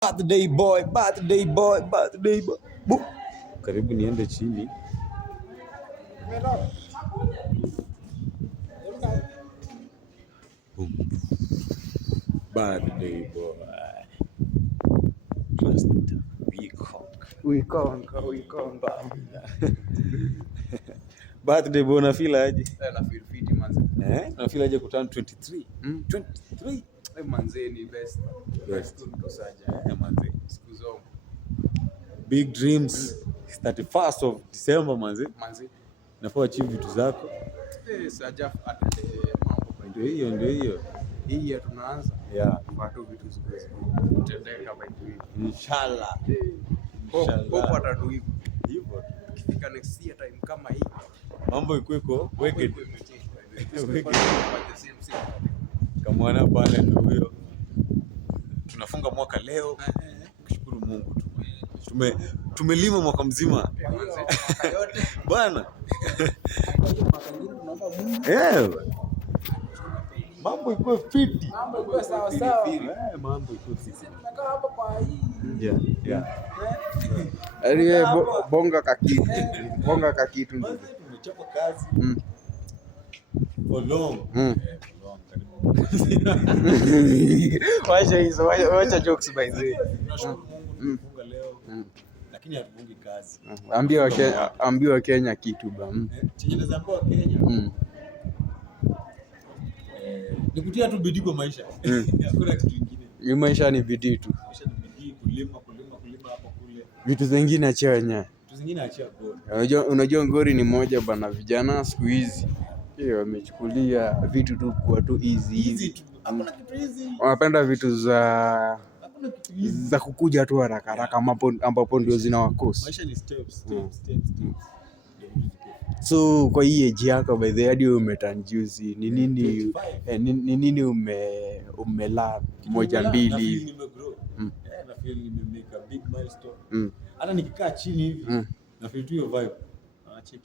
Birthday boy, birthday boy, birthday boy. Karibu niende chini. Birthday boy. We conquer. Birthday boy, na feel aje? Na feel fit manze. Na feel aje kuturn 23? 23. Manze ni best. Best kusaja. Manze. Siku zongo. Big dreams. 31st of December manze. Manze. Nafaa achieve vitu zako. Saja atate mambo. Ndio hiyo. Hii ya tunaanza. Yeah. Watu vitu ziko tendeka by the way. Inshallah. Hope atatuiva. Hivyo. Tukifika next year time kama hii. Mambo iko weke. Weke. Kamwana pale ndio huyo. Tunafunga mwaka leo. Kushukuru Mungu tumelima mwaka mzima. Bwana. Mambo iko fiti. Mambo iko sawa sawa. Mambo iko fiti. Tunakaa hapa kwa hii. Yeah. Bonga kakitu. Tumechapa kazi. For long. Wacha jokes by the way. Tunafunga leo. Lakini hatufungi kazi. Ambia Kenya kitu ba. Chenye nazambia Kenya. Nikutia tu bidii kwa maisha. Hakuna kitu kingine. Ni maisha ni bidii tu. Maisha ni bidii, kulima hapo kule. Vitu zingine achia wenyewe. Vitu zingine achia God. Unajua ngori ni moja bana, vijana siku hizi wamechukulia vitu tu kwa tu easy. Hakuna kitu easy. Wanapenda vitu za kukuja tu haraka ambapo ndio zinawakosa. Maisha ni steps. So kwa hii age yako by the hadi umeturn juzi ni nini umela moja mbili hivi? Na feel nimemake a big milestone. Hata nikikaa chini hivi na feel tu hiyo vibe. Check.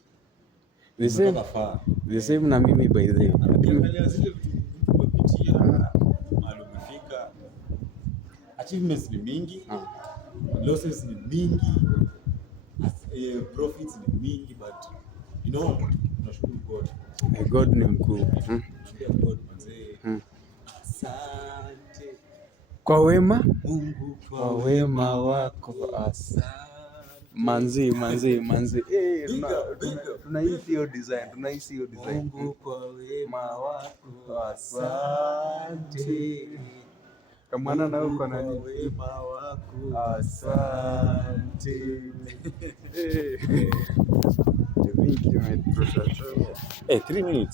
The same na mimi by the way. Ukiangalia zile vitu tumepitia mahali umefika. Achievements ni mingi. Losses ni mingi. Profits ni mingi, but you know, tunashukuru God. God ni mkuu. Tunashukuru God manze. Asante kwa wema Mungu, kwa wema wako. Asante manzi. Tunahisi hiyo design. Mungu kwa wema wako. Asante. Kamana na uko na wema wako. Asante. The minute you made 3 minutes.